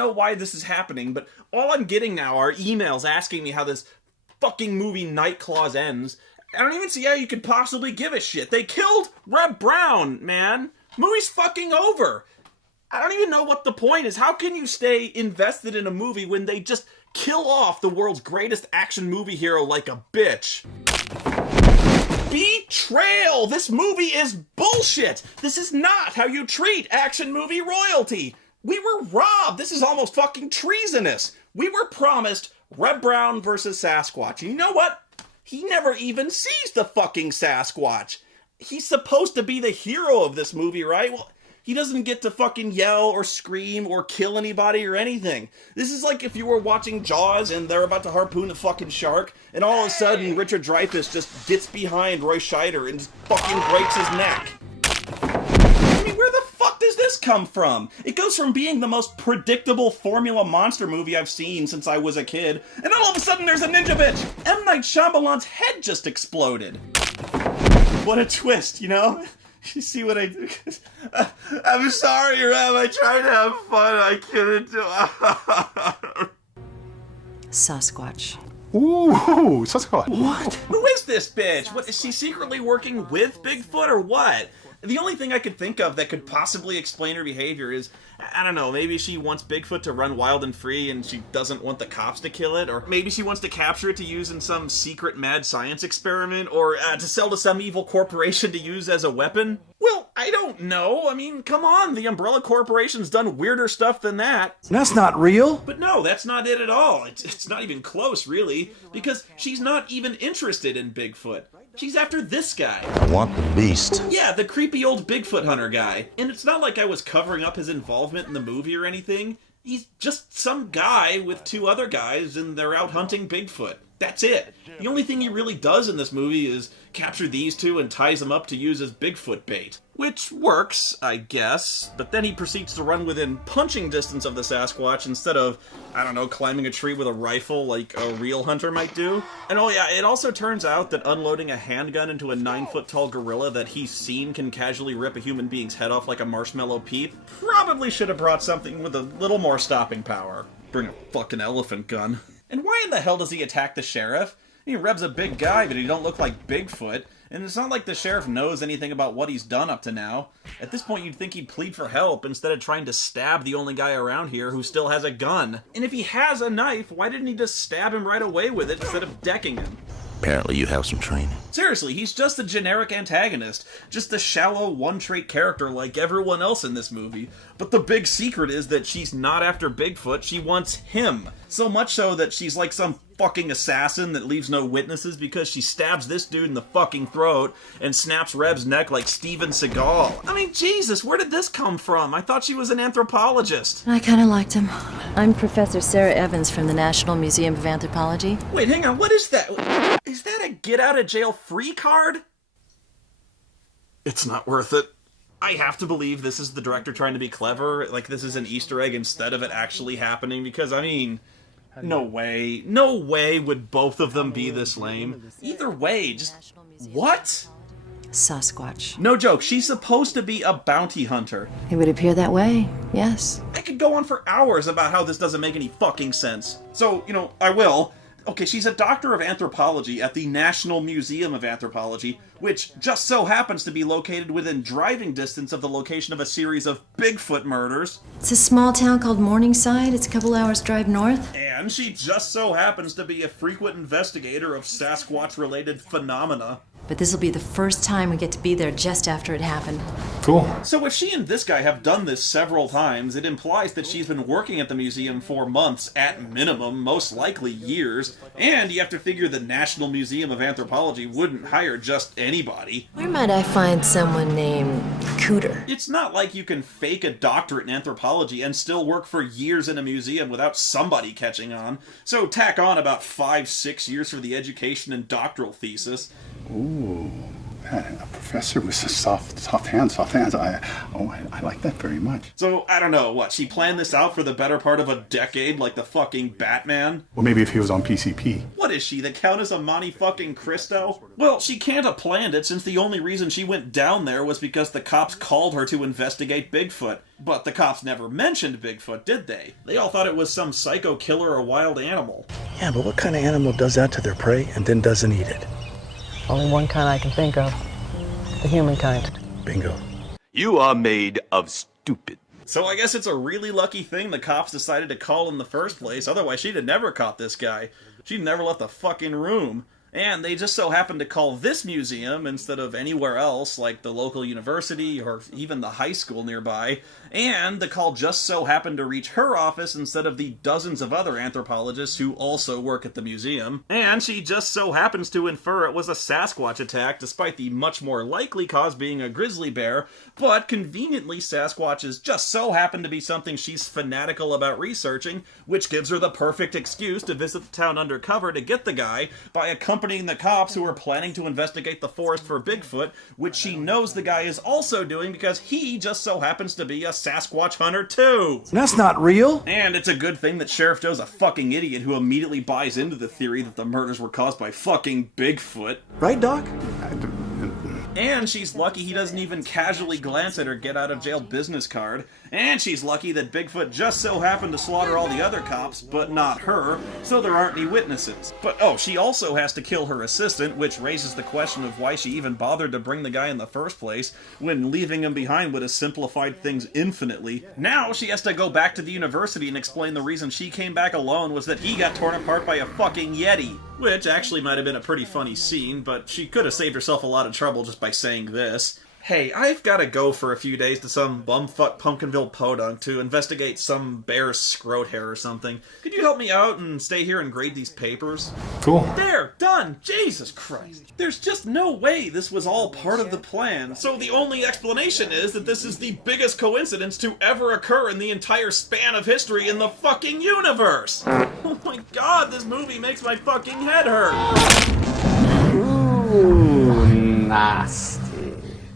know why this is happening, but all I'm getting now are emails asking me how this fucking movie Night Claws ends. I don't even see how you could possibly give a shit. They killed Reb Brown, man. Movie's fucking over. I don't even know what the point is. How can you stay invested in a movie when they just kill off the world's greatest action movie hero like a bitch? Betrayal! This movie is bullshit! This is not how you treat action movie royalty! We were robbed! This is almost fucking treasonous! We were promised Reb Brown versus Sasquatch. And you know what? He never even sees the fucking Sasquatch. He's supposed to be the hero of this movie, right? Well, he doesn't get to fucking yell or scream or kill anybody or anything. This is like if you were watching Jaws and they're about to harpoon a fucking shark, and all of a sudden Richard Dreyfuss just gets behind Roy Scheider and just fucking breaks his neck. I mean, where the fuck does this come from? It goes from being the most predictable formula monster movie I've seen since I was a kid, and then all of a sudden there's a ninja bitch! M. Night Shyamalan's head just exploded. What a twist, you know? You see what I do? I'm sorry, Reb. I tried to have fun. I couldn't do it. Sasquatch. Ooh, Sasquatch. What? Who is this bitch? What, is she secretly working with Bigfoot or what? The only thing I could think of that could possibly explain her behavior is, I don't know, maybe she wants Bigfoot to run wild and free and she doesn't want the cops to kill it, or maybe she wants to capture it to use in some secret mad science experiment, or to sell to some evil corporation to use as a weapon. Well, I don't know. I mean, come on, the Umbrella Corporation's done weirder stuff than that. That's not real. But no, that's not it at all. It's not even close, really, because she's not even interested in Bigfoot. She's after this guy. I want the beast. Yeah, the creepy old Bigfoot hunter guy. And it's not like I was covering up his involvement in the movie or anything. He's just some guy with two other guys and they're out hunting Bigfoot. That's it. The only thing he really does in this movie is capture these two and ties them up to use as Bigfoot bait. Which works, I guess, but then he proceeds to run within punching distance of the Sasquatch instead of, I don't know, climbing a tree with a rifle like a real hunter might do. And oh yeah, it also turns out that unloading a handgun into a 9-foot-tall gorilla that he's seen can casually rip a human being's head off like a marshmallow peep probably should have brought something with a little more stopping power. Bring a fucking elephant gun. And why in the hell does he attack the sheriff? I mean, Reb's a big guy, but he don't look like Bigfoot. And it's not like the sheriff knows anything about what he's done up to now. At this point, you'd think he'd plead for help instead of trying to stab the only guy around here who still has a gun. And if he has a knife, why didn't he just stab him right away with it instead of decking him? Apparently you have some training. Seriously, he's just a generic antagonist. Just a shallow, one-trait character like everyone else in this movie. But the big secret is that she's not after Bigfoot, she wants him. So much so that she's like some fucking assassin that leaves no witnesses because she stabs this dude in the fucking throat and snaps Reb's neck like Steven Seagal. I mean, Jesus, where did this come from? I thought she was an anthropologist. I kind of liked him. I'm Professor Sarah Evans from the National Museum of Anthropology. Wait, hang on, what is that? Is that a get-out-of-jail-free card? It's not worth it. I have to believe this is the director trying to be clever, like this is an Easter egg instead of it actually happening, because, I mean, no way would both of them be this lame. Either way, just, what? Sasquatch. No joke, she's supposed to be a bounty hunter. It would appear that way, yes. I could go on for hours about how this doesn't make any fucking sense. So, you know, I will. Okay, she's a doctor of anthropology at the National Museum of Anthropology, which just so happens to be located within driving distance of the location of a series of Bigfoot murders. It's a small town called Morningside. It's a couple hours drive north. And she just so happens to be a frequent investigator of Sasquatch-related phenomena. But this will be the first time we get to be there just after it happened. Cool. So if she and this guy have done this several times, it implies that she's been working at the museum for months, at minimum, most likely years, and you have to figure the National Museum of Anthropology wouldn't hire just anybody. Where might I find someone named Cooter? It's not like you can fake a doctorate in anthropology and still work for years in a museum without somebody catching on, so tack on about 5-6 years for the education and doctoral thesis. Ooh. Man, a professor with soft hands. I like that very much. So, I don't know, what, she planned this out for the better part of a decade like the fucking Batman? Well, maybe if he was on PCP. What is she, the Countess of Monte fucking Cristo? Well, she can't have planned it since the only reason she went down there was because the cops called her to investigate Bigfoot. But the cops never mentioned Bigfoot, did they? They all thought it was some psycho killer or wild animal. Yeah, but what kind of animal does that to their prey and then doesn't eat it? Only one kind I can think of. The human kind. Bingo. You are made of stupid. So I guess it's a really lucky thing the cops decided to call in the first place, otherwise she'd have never caught this guy. She'd never left the fucking room. And they just so happened to call this museum instead of anywhere else, like the local university or even the high school nearby. And the call just so happened to reach her office instead of the dozens of other anthropologists who also work at the museum. And she just so happens to infer it was a Sasquatch attack, despite the much more likely cause being a grizzly bear. But conveniently, Sasquatches just so happen to be something she's fanatical about researching, which gives her the perfect excuse to visit the town undercover to get the guy by accompanying the cops who are planning to investigate the forest for Bigfoot, which she knows the guy is also doing because he just so happens to be a Sasquatch hunter too. That's not real. And it's a good thing that Sheriff Joe's a fucking idiot who immediately buys into the theory that the murders were caused by fucking Bigfoot. Right, Doc? And she's lucky he doesn't even casually glance at her get-out-of-jail business card. And she's lucky that Bigfoot just so happened to slaughter all the other cops, but not her, so there aren't any witnesses. But oh, she also has to kill her assistant, which raises the question of why she even bothered to bring the guy in the first place, when leaving him behind would have simplified things infinitely. Now she has to go back to the university and explain the reason she came back alone was that he got torn apart by a fucking Yeti. Which actually might have been a pretty funny scene, but she could have saved herself a lot of trouble just by saying this. Hey, I've gotta go for a few days to some bumfuck Pumpkinville podunk to investigate some bear's scrot hair or something. Could you help me out and stay here and grade these papers? Cool. There! Done! Jesus Christ! There's just no way this was all part of the plan, so the only explanation is that this is the biggest coincidence to ever occur in the entire span of history in the fucking universe! Oh my god, this movie makes my fucking head hurt! Ooh, nasty.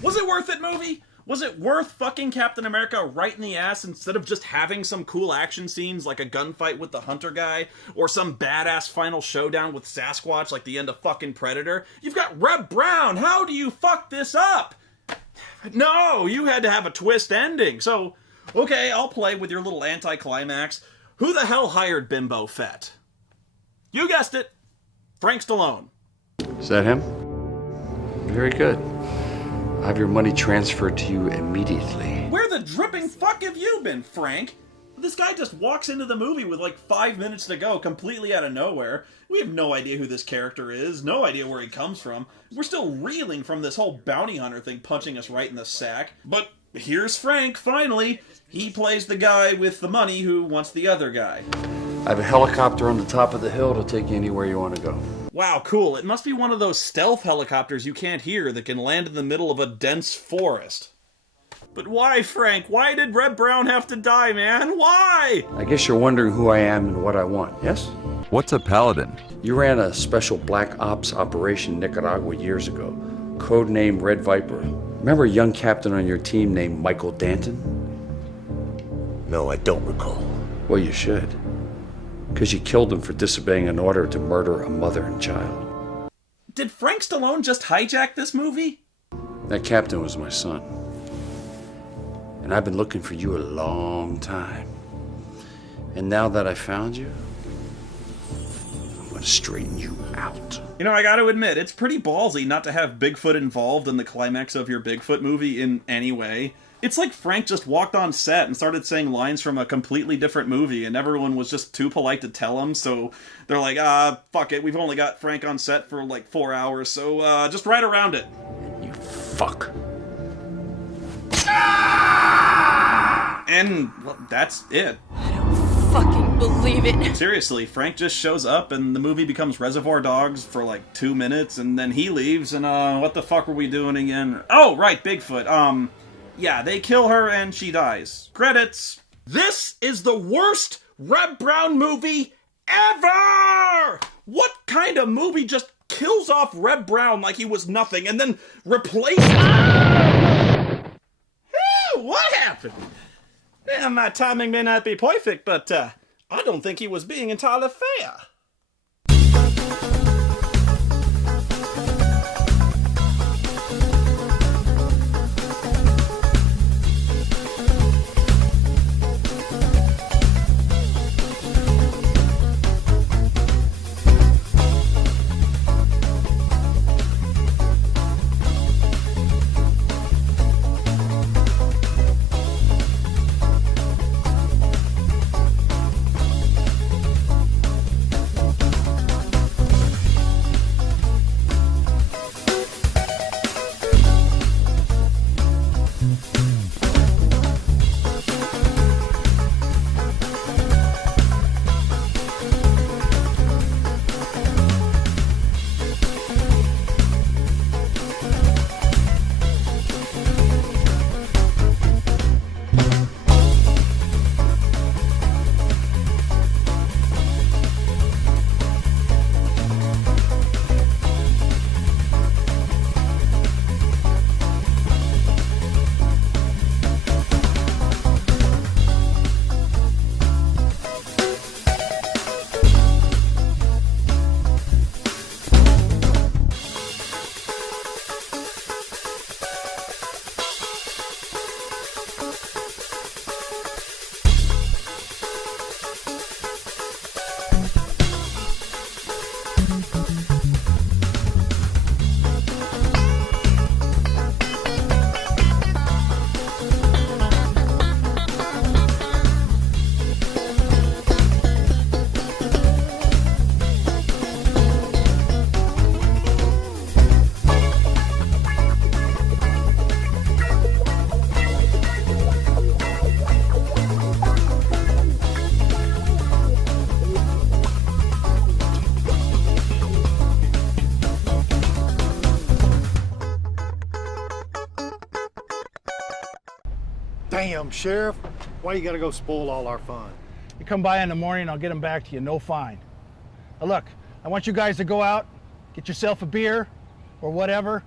Was it worth it, movie? Was it worth fucking Captain America right in the ass instead of just having some cool action scenes like a gunfight with the hunter guy or some badass final showdown with Sasquatch like the end of fucking Predator? You've got Reb Brown! How do you fuck this up? No, you had to have a twist ending. So, okay, I'll play with your little anticlimax. Who the hell hired Bimbo Fett? You guessed it. Frank Stallone. Is that him? Very good. I'll have your money transferred to you immediately. Where the dripping fuck have you been, Frank? This guy just walks into the movie with like 5 minutes to go, completely out of nowhere. We have no idea who this character is, no idea where he comes from. We're still reeling from this whole bounty hunter thing punching us right in the sack. But here's Frank, finally. He plays the guy with the money who wants the other guy. I have a helicopter on the top of the hill to take you anywhere you want to go. Wow, cool. It must be one of those stealth helicopters you can't hear that can land in the middle of a dense forest. But why, Frank? Why did Reb Brown have to die, man? Why? I guess you're wondering who I am and what I want, yes? What's a paladin? You ran a special black ops operation in Nicaragua years ago, codenamed Red Viper. Remember a young captain on your team named Michael Danton? No, I don't recall. Well, you should. Because you killed him for disobeying an order to murder a mother and child. Did Frank Stallone just hijack this movie? That captain was my son. And I've been looking for you a long time. And now that I found you, I'm gonna straighten you out. You know, I gotta admit, it's pretty ballsy not to have Bigfoot involved in the climax of your Bigfoot movie in any way. It's like Frank just walked on set and started saying lines from a completely different movie, and everyone was just too polite to tell him, so they're like, fuck it, we've only got Frank on set for like 4 hours, so just write around it. You fuck. And well, that's it. I don't fucking believe it. Seriously, Frank just shows up and the movie becomes Reservoir Dogs for like 2 minutes, and then he leaves, and what the fuck were we doing again? Oh, right, Bigfoot. Yeah, they kill her and she dies. Credits. This is the worst Reb Brown movie ever! What kind of movie just kills off Reb Brown like he was nothing, and then replaces him. What happened? Yeah, my timing may not be perfect, but I don't think he was being entirely fair. Damn, Sheriff. Why you gotta go spoil all our fun? You come by in the morning, I'll get them back to you, no fine. Now look, I want you guys to go out, get yourself a beer or whatever,